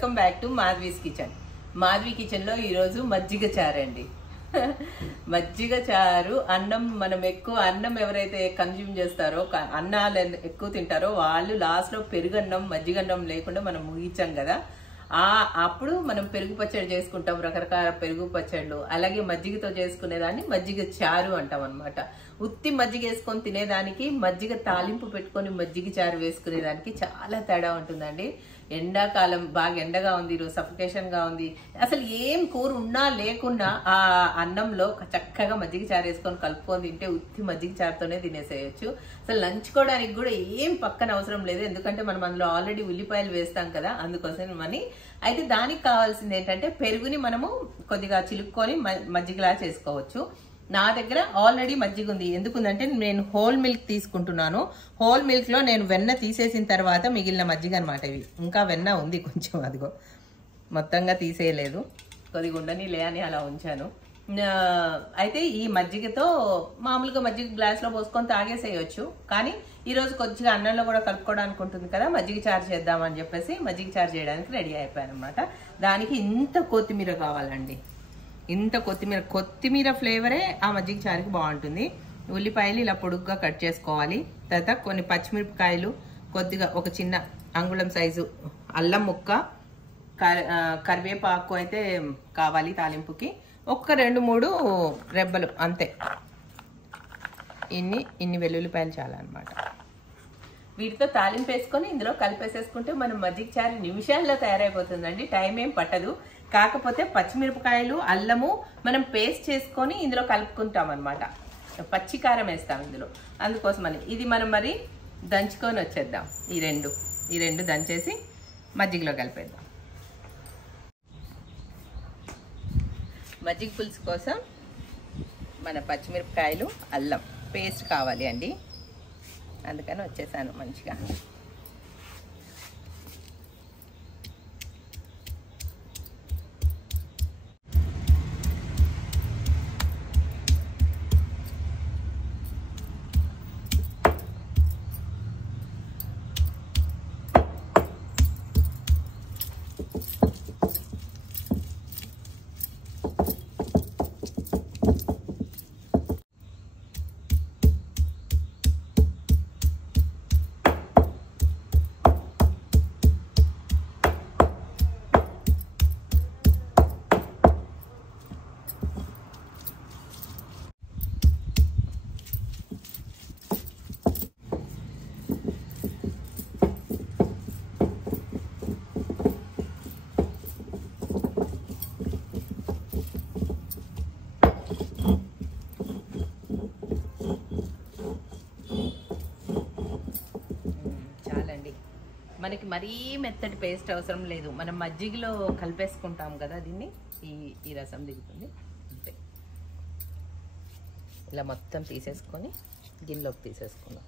Welcome back to Madhavi's kitchen. Madhavi kitchen లో ఈరోజు మజ్జిగ చారు అండి. మజ్జిగ చారు అన్నం. మనం ఎక్కువ అన్నం ఎవరైతే కన్జ్యూమ్ చేస్తారో, అన్నాలు ఎక్కువ తింటారో వాళ్ళు లాస్ట్ లో పెరుగన్నం మజ్జిగన్నం లేకుండా మనం ముగించాం కదా. అప్పుడు మనం పెరుగు పచ్చడి చేసుకుంటాం, రకరకాల పెరుగు పచ్చళ్ళు. అలాగే మజ్జిగతో చేసుకునేదాన్ని మజ్జిగ చారు అంటాం అనమాట. ఉత్తి మజ్జిగ వేసుకొని తినేదానికి, మజ్జిగ తాలింపు పెట్టుకొని మజ్జిగ చారు వేసుకునేదానికి చాలా తేడా ఉంటుందండి. ఎండాకాలం బాగా ఎండగా ఉంది, ఈరోజు సఫికేషన్ గా ఉంది. అసలు ఏం కూర ఉన్నా లేకున్నా ఆ అన్నంలో చక్కగా మజ్జిగ చారు వేసుకొని కలుపుకొని తింటే ఉత్తి మజ్జిగ చారుతోనే తినేసేయచ్చు. అసలు నంచుకోవడానికి కూడా ఏం పక్కన అవసరం లేదు, ఎందుకంటే మనం అందులో ఆల్రెడీ ఉల్లిపాయలు వేస్తాం కదా, అందుకోసం అని. అయితే దానికి కావాల్సింది ఏంటంటే పెరుగుని మనము కొద్దిగా చిలుక్కొని మజ్జిగలా చేసుకోవచ్చు. నా దగ్గర ఆల్రెడీ మజ్జిగ ఉంది. ఎందుకుందంటే నేను హోల్ మిల్క్ తీసుకుంటున్నాను. హోల్ మిల్క్ లో నేను వెన్న తీసేసిన తర్వాత మిగిలిన మజ్జిగ అనమాట ఇవి. ఇంకా వెన్న ఉంది కొంచెం, అదిగో మొత్తంగా తీసేయలేదు, కొద్దిగా ఉండని లే అని అలా ఉంచాను. అయితే ఈ మజ్జిగతో మామూలుగా మజ్జిగ గ్లాస్ లో పోసుకొని తాగేసేయచ్చు. కానీ ఈ రోజు కొద్దిగా అన్నంలో కూడా కలుపుకోవడానికి ఉంటుంది కదా, మజ్జిగ చారు చేద్దామని చెప్పేసి మజ్జిగ చారు చేయడానికి రెడీ అయిపోయాను అనమాట. దానికి ఇంత కొత్తిమీర కావాలండి, ఇంత కొత్తిమీర ఫ్లేవరే ఆ మజ్జిగ చారుకి బాగుంటుంది. ఉల్లిపాయలు ఇలా పొడుగ్గా కట్ చేసుకోవాలి. తర్వాత కొన్ని పచ్చిమిరపకాయలు, కొద్దిగా ఒక చిన్న అంగుళం సైజు అల్లం ముక్క, కరివేపాకు అయితే కావాలి తాలింపుకి, ఒక్క 2-3 రెబ్బలు అంతే. ఇన్ని వెల్లుల్లిపాయలు చాలా అనమాట. వీటితో తాలింపు వేసుకొని ఇందులో కలిపేసేసుకుంటే మనం మజ్జిగ చారు నిమిషాల్లో తయారైపోతుందండి. టైం ఏం పట్టదు. కాకపోతే పచ్చిమిరపకాయలు, అల్లము మనం పేస్ట్ చేసుకొని ఇందులో కలుపుకుంటాం అనమాట. పచ్చి కారం వేస్తాం ఇందులో, అందుకోసమని. ఇది మనం మరి దంచుకొని వచ్చేద్దాం. ఈ రెండు దంచేసి మజ్జిగలో కలిపేద్దాం. మజ్జిగ పులుసు కోసం మన పచ్చిమిరపకాయలు, అల్లం పేస్ట్ కావాలి అండి, అందుకని వచ్చేసాను మంచిగా. మనకి మరీ మెత్తటి పేస్ట్ అవసరం లేదు, మనం మజ్జిగలో కలిపేసుకుంటాం కదా దీన్ని. ఈ రసం దిగుతుంది అంతే. ఇలా మొత్తం తీసేసుకొని గిన్నెలోకి తీసేసుకుందాం.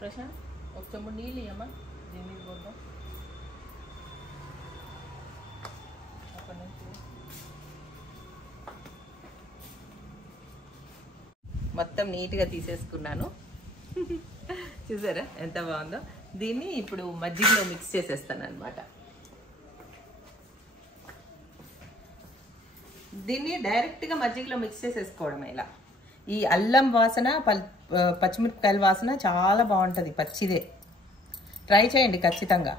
ప్రశాంత్ ఒక చెంబు నీళ్ళు ఇవ్వమ్మా, దీని మీద పోద్దాం. మొత్తం నీట్గా తీసేసుకున్నాను. చూసారా ఎంత బాగుందో. దీన్ని ఇప్పుడు మజ్జిగలో మిక్స్ చేసేస్తాను అనమాట. దీన్ని డైరెక్ట్గా మజ్జిగలో మిక్స్ చేసేసుకోవడమే. ఇలా ఈ అల్లం వాసన, పచ్చిమిరపకాయల వాసన చాలా బాగుంటుంది పచ్చిదే. ట్రై చేయండి ఖచ్చితంగా.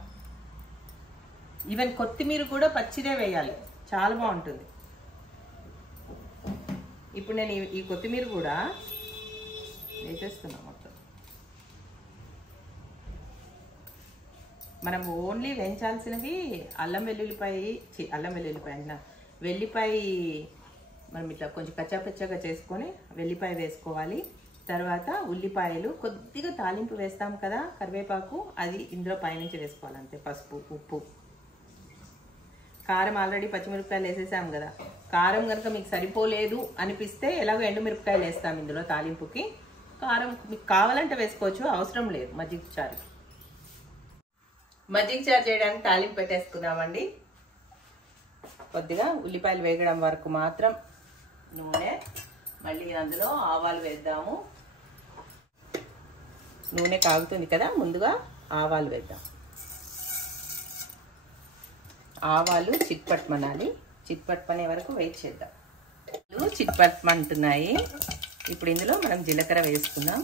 ఈవెన్ కొత్తిమీర కూడా పచ్చిదే వేయాలి, చాలా బాగుంటుంది. ఇప్పుడు నేను ఈ కొత్తిమీర కూడా వేసేస్తున్నా మొత్తం. మనం ఓన్లీ వేయించాల్సినవి వెల్లిపాయ మనం ఇట్లా కొంచెం కచ్చాపచ్చాగా చేసుకొని వెల్లిపాయ వేసుకోవాలి. తర్వాత ఉల్లిపాయలు, కొద్దిగా తాలింపు వేస్తాం కదా కరివేపాకు, అది ఇందులో పైనుంచి వేసుకోవాలి అంతే. పసుపు, ఉప్పు, కారం ఆల్రెడీ పచ్చిమిరపకాయలు వేసేసాం కదా. కారం కనుక మీకు సరిపోలేదు అనిపిస్తే ఎలాగో ఎండుమిరపకాయలు వేస్తాం ఇందులో తాలింపుకి. కారం మీకు కావాలంటే వేసుకోవచ్చు, అవసరం లేదు మజ్జిగ చారుకి. మజ్జిగ చారు చేయడానికి తాలింపు పెట్టేసుకున్నామండి. కొద్దిగా ఉల్లిపాయలు వేగడం వరకు మాత్రం నూనె, మళ్ళీ అందులో ఆవాలు వేద్దాము. నూనె కాగుతుంది కదా, ముందుగా ఆవాలు వేద్దాం. ఆవాలు చిట్పట్మనాలి, చిట్పట్మనే వరకు వెయిట్ చేద్దాం. చిట్పట్మంటున్నాయి. ఇప్పుడు ఇందులో మనం జీలకర్ర వేసుకుందాం.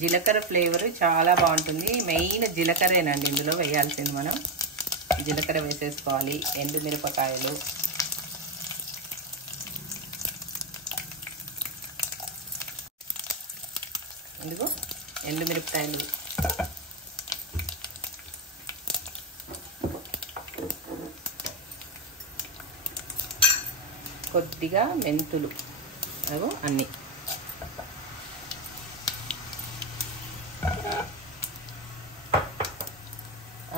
జీలకర్ర ఫ్లేవర్ చాలా బాగుంటుంది. మెయిన్ జీలకర్రేనండి ఇందులో వేయాల్సింది. మనం జీలకర్ర వేసేసుకోవాలి. ఎండుమిరపకాయలు, ఎందుకు ఎండుమిరపకాయలు, కొద్దిగా మెంతులు, అవి అన్నీ.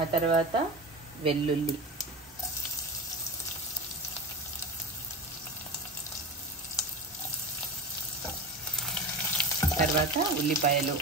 ఆ తర్వాత వెల్లుల్లి, తర్వాత ఉల్లిపాయలు,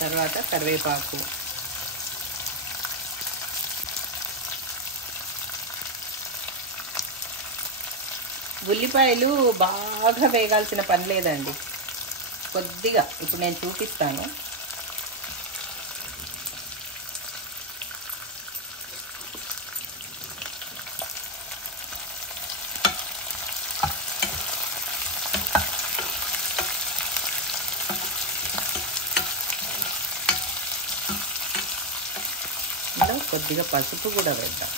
తర్వాత కరివేపాకు, ఉల్లిపాయలు బాగా వేగాల్సిన పని లేదండి, కొద్దిగా. ఇప్పుడు నేను చూపిస్తాను. ఇందులో కొద్దిగా పసుపు కూడా వేద్దాం.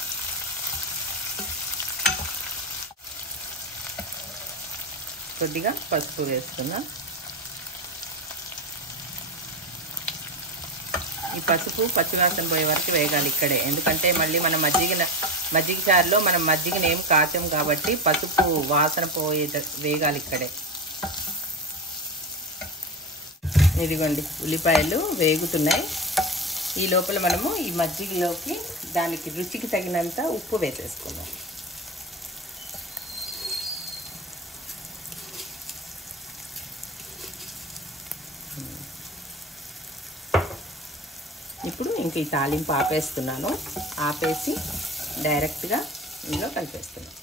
కొద్దిగా పసుపు వేస్తున్నాం. ఈ పసుపు పచ్చివాసన పోయే వరకు వేగాలి ఇక్కడే. ఎందుకంటే మళ్ళీ మనం మజ్జిగ చారులో మనం మజ్జిగని ఏం కాచాం కాబట్టి పసుపు వాసన పోయే వేగాలి ఇక్కడే. ఇదిగోండి ఉల్లిపాయలు వేగుతున్నాయి. ఈ లోపల మనము ఈ మజ్జిగలోకి దానికి రుచికి తగినంత ఉప్పు వేసేసుకుందాం. ఇప్పుడు ఇంక ఈ తాలింపు ఆపేస్తున్నాను. ఆపేసి డైరెక్ట్గా ఇందులో కలిపేస్తున్నాను.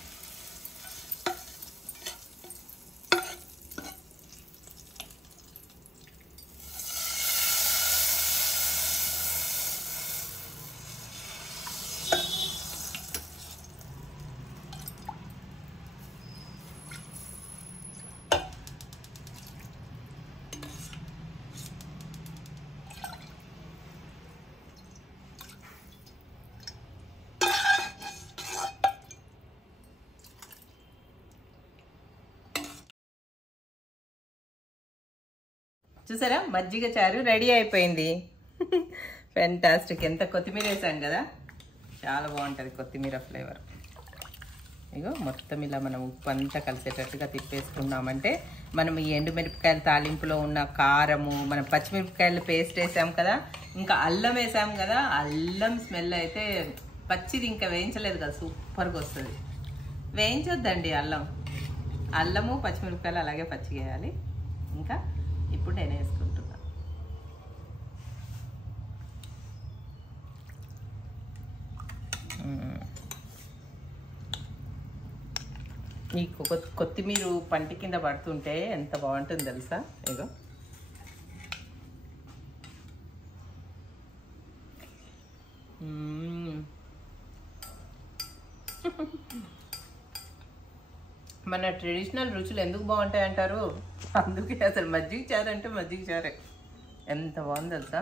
చూసారా, మజ్జిగ చారు రెడీ అయిపోయింది. ఫెంటాస్టిక్. ఎంత కొత్తిమీర వేసాం కదా, చాలా బాగుంటుంది కొత్తిమీర ఫ్లేవర్. ఇగో మొత్తం ఇలా మనం ఉప్పు అంతా కలిసేటట్టుగా తిప్పేసుకున్నామంటే మనం ఈ ఎండుమిరపకాయల తాలింపులో ఉన్న కారము, మనం పచ్చిమిరపకాయలు పేస్ట్ వేసాం కదా, ఇంకా అల్లం వేసాం కదా, అల్లం స్మెల్ అయితే పచ్చిది ఇంకా వేయించలేదు కదా, సూపర్గా వస్తుంది. వేయించొద్దండి అల్లము పచ్చిమిరపకాయలు అలాగే పచ్చిగా వేయాలి. ఇంకా ఇప్పుడు నేను వేసుకుంటున్నా. ఈ కొత్తిమీర పంటి కింద పడుతుంటే ఎంత బాగుంటుంది తెలుసా. ఇగో మన ట్రెడిషనల్ రుచులు ఎందుకు బాగుంటాయి అంటారు, అందుకే. అసలు మజ్జిగ చారు అంటే మజ్జిగ చారే. ఎంత బాగుంది తెలుసా.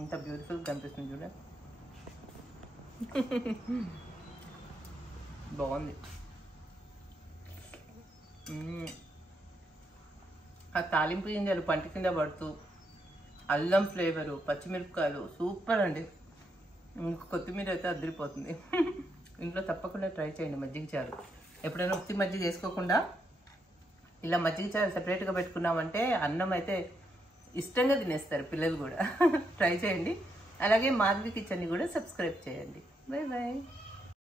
ఎంత బ్యూటిఫుల్గా కనిపిస్తుంది చూడ, బాగుంది. ఆ తాలింపు గింజలు పంట కింద పడుతూ, అల్లం ఫ్లేవరు, పచ్చిమిరపకాయలు సూపర్ అండి. కొత్తిమీర అయితే అదిరిపోతుంది. ఇంట్లో తప్పకుండా ట్రై చేయండి మజ్జిగ చారు. ఎప్పుడైనా ఉత్తి మజ్జిగ చేసుకోకుండా ఇలా మజ్జిగ చారు సెపరేట్గా పెట్టుకున్నామంటే అన్నం అయితే ఇష్టంగా తినేస్తారు పిల్లలు కూడా. ట్రై చేయండి. అలాగే మాధవి కిచెన్ని కూడా సబ్స్క్రైబ్ చేయండి. Bye bye.